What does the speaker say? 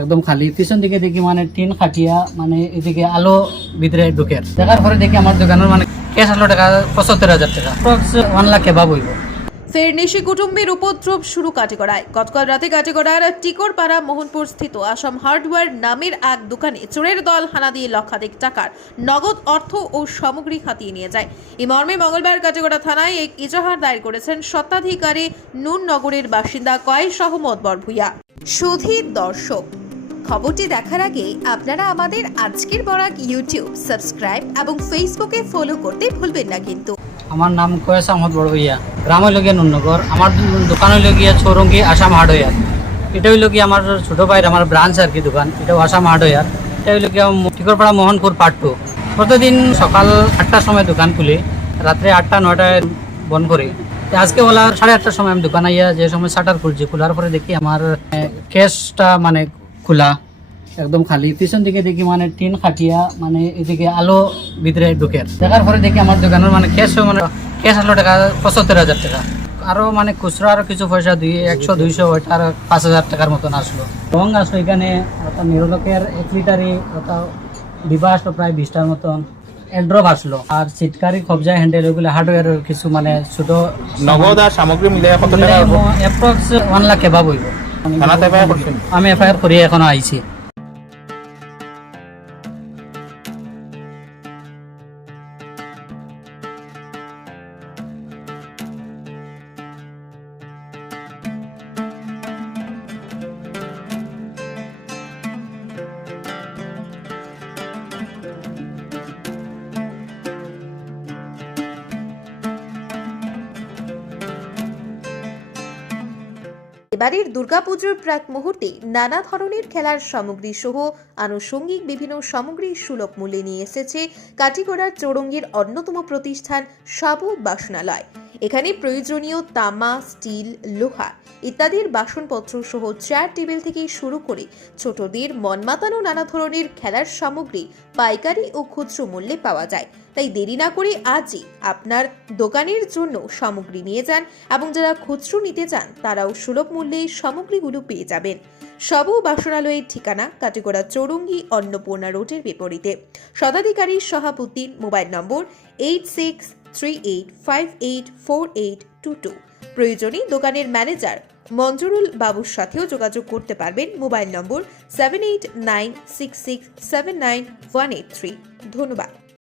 একদম খালি। পিছন দিকে দেখি মানে টিন খাটিয়া, মানে এদিকে আলো ভিতরে ঢুকে। দেখার পরে দেখি আমার দোকানের মানে ক্যাশ আসলো টাকা ৭৫,০০০ টাকা, 1 লাখ কেবাব হইব। ফের নেশি কুটুম্বের উপদ্রব শুরু কাটিগড়ায়। গতকাল রাতে কাটিগড়ার টিকরপাড়া মোহনপুর স্থিত আসাম হার্ডওয়্যার নামের এক দোকানে চোরের দল হানা দিয়ে লক্ষাধিক টাকার নগদ অর্থ ও সামগ্রী হাতিয়ে নিয়ে যায়। এই মর্মে মঙ্গলবার কাটিগড়া থানায় এক ইজাহার দায়ের করেছেন স্বত্বাধিকারী নুননগরের বাসিন্দা কয়েস আহমদ বরভূঁইয়া। সুধীর দর্শক, খবরটি দেখার আগে আপনারা আমাদের আজকের বরাক ইউটিউব সাবস্ক্রাইব এবং ফেসবুকে ফলো করতে ভুলবেন না কিন্তু। আমার নাম কয়েস আহমদ বড়ভূঁইয়া, গ্রাম হইল গিয়া নুননগর। আমার দোকান হইল গিয়া চৌরঙ্গি আসাম হার্ডওয়্যার। এটা হইল গিয়া আমার ছোট ভাইয়ের আমার ব্রাঞ্চ আর কি দোকান, এটাও আসাম হার্ডওয়্যার। এটা হইল গিয়া টিকরপাড়া মোহনপুর পার্ট 2। প্রতিদিন সকাল 8টার সময় দোকান খুলি, রাত্রে 8টা-9টায় বন্ধ করি। আজকে বলা 8:30টার সময় আমি দোকান আইয়া যে সময় শাটার খুলছি, খোলার পরে দেখি আমার ক্যাশটা মানে খোলা, একদম খালি। পিছন দিকে দেখি মানে টিন খাটিয়া, মানে এদিকে আলো ভিতরে ঢুকে। দেখার পরে দেখি আমার দোকানের মানে ক্যাশ আসলো টাকা ৭৫,০০০ টাকা। আরো মানে খুচরা আরো কিছু পয়সা 100-200 ওইটা আর 5,000 টাকার মতন আসলো। রং আসলো এখানে নিরলোকের 1 লিটারই, ওটা ডিবা আসলো প্রায় 20টার মতন। এলড্রপ আসলো আর সিটকারি কবজা হ্যান্ডেল, ওইগুলো হার্ডওয়্যারের কিছু মানে ছোট নগদ আর সামগ্রী মিলে কত টাকা হইব? অ্যাপ্রক্স 1 লাখ কেবাব হইব। থানাতে এফআইআর করছেন? আমি এফআইআর করি এখনো আইছি। এবারের দুর্গাপুজোর প্রাক মুহূর্তে নানা ধরনের খেলার সামগ্রী সহ আনুষঙ্গিক বিভিন্ন সামগ্রী সুলভ মূল্যে নিয়ে এসেছে কাটিগড়ার চৌরঙ্গীর অন্যতম প্রতিষ্ঠান সাবু বাসনালয়। এখানে প্রয়োজনীয় তামা, স্টিল, লোহা ইত্যাদির বাসনপত্র সহ চেয়ার টেবিল থেকে শুরু করে ছোটদের মন মাতানো নানা ধরনের খেলার সামগ্রী পাইকারি ও খুচরো মূল্যে পাওয়া যায়। তাই দেরি না করে আজই আপনার দোকানের জন্য সামগ্রী নিয়ে যান এবং যারা খুচরো নিতে চান তারাও সুলভ মূল্যে সামগ্রীগুলো পেয়ে যাবেন। সাবু বাসনালয়ের ঠিকানা কাটিগড়া চৌরঙ্গি অন্নপূর্ণা রোডের বিপরীতে। শতাধিকারী সভাপতি, মোবাইল নম্বর 8638584822। প্রয়োজনে দোকানের ম্যানেজার মঞ্জুরুল বাবুর সাথেও যোগাযোগ করতে পারবেন। মোবাইল নম্বর 7896679183। ধন্যবাদ।